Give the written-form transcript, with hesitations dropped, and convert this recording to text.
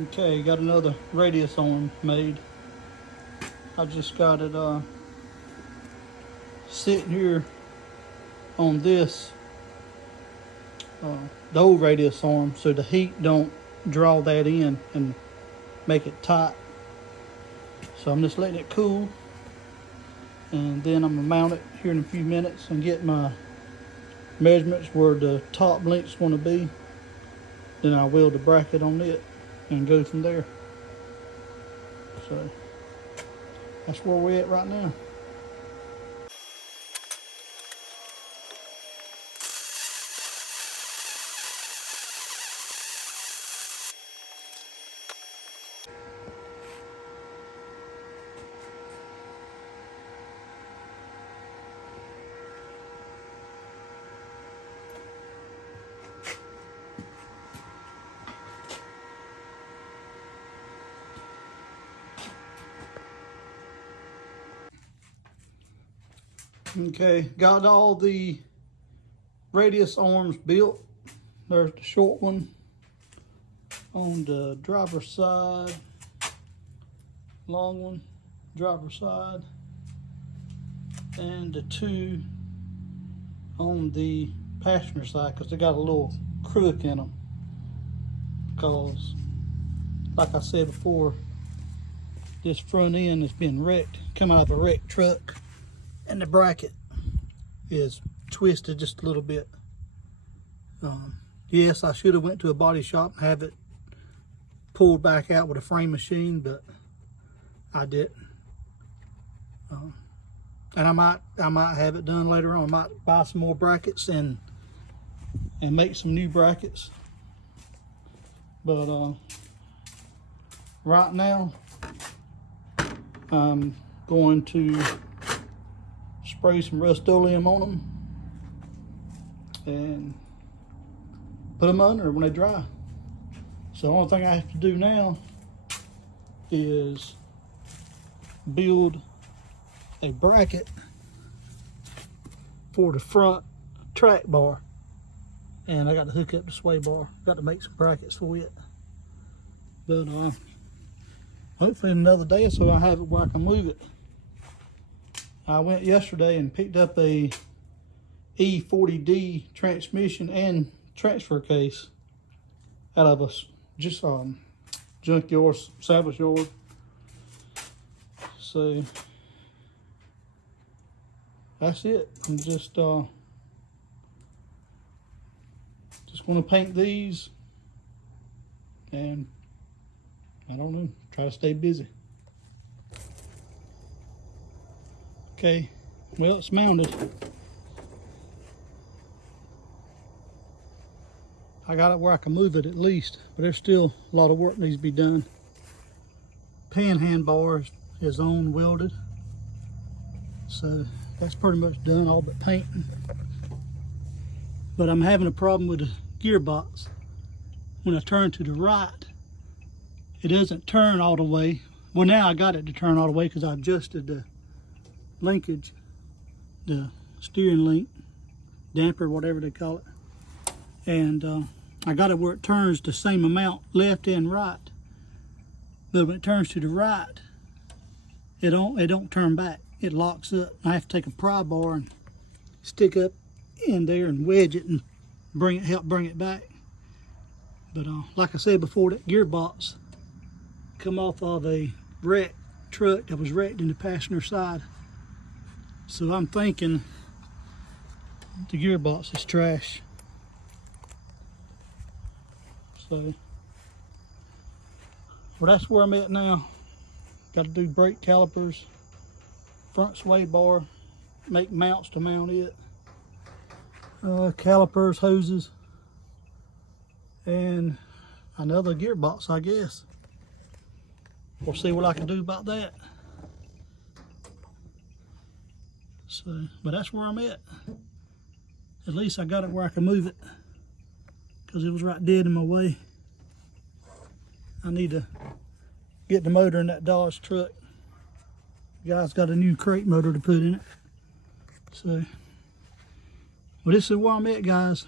Okay, got another radius arm made. I just got it sitting here on this the old radius arm, so the heat don't draw that in and make it tight. So I'm just letting it cool, and then I'm gonna mount it here in a few minutes and get my measurements where the top link's going to be. Then I'll weld the bracket on it and go from there. So that's where we're at right now. Okay, got all the radius arms built. There's the short one on the driver's side, long one, driver's side, and the two on the passenger side, because they got a little crook in them. Because, like I said before, this front end has been wrecked, come out of a wrecked truck. And the bracket is twisted just a little bit. Yes, I should have went to a body shop and have it pulled back out with a frame machine, but I didn't. And I might have it done later on. I might buy some more brackets and make some new brackets. But right now, I'm going to spray some Rust-Oleum on them and put them under when they dry. So the only thing I have to do now is build a bracket for the front track bar, and I got to hook up the sway bar. Got to make some brackets for it, but hopefully in another day or so I have it where I can move it. I went yesterday and picked up a E40D transmission and transfer case out of a junkyard, salvage yard. So that's it. I'm just going to paint these, and I don't know, try to stay busy. Okay, well, it's mounted. I got it where I can move it at least, but there's still a lot of work needs to be done. Panhand bar is on welded, so that's pretty much done, all but painting. But I'm having a problem with the gearbox. When I turn to the right, it doesn't turn all the way. Well, now I got it to turn all the way because I adjusted the linkage, the steering link, damper, whatever they call it. And I got it where it turns the same amount left and right. But when it turns to the right, it don't turn back. It locks up. I have to take a pry bar and stick up in there and wedge it and help bring it back. But like I said before, that gearbox come off of a wrecked truck that was wrecked in the passenger side. So I'm thinking the gearbox is trash. So, well, that's where I'm at now. Got to do brake calipers, front sway bar, make mounts to mount it, calipers, hoses, and another gearbox, I guess. We'll see what I can do about that. So, but that's where I'm at. At least I got it where I can move it, because it was right dead in my way. I need to get the motor in that Dodge truck. The guy's got a new crate motor to put in it. So, well, this is where I'm at, guys.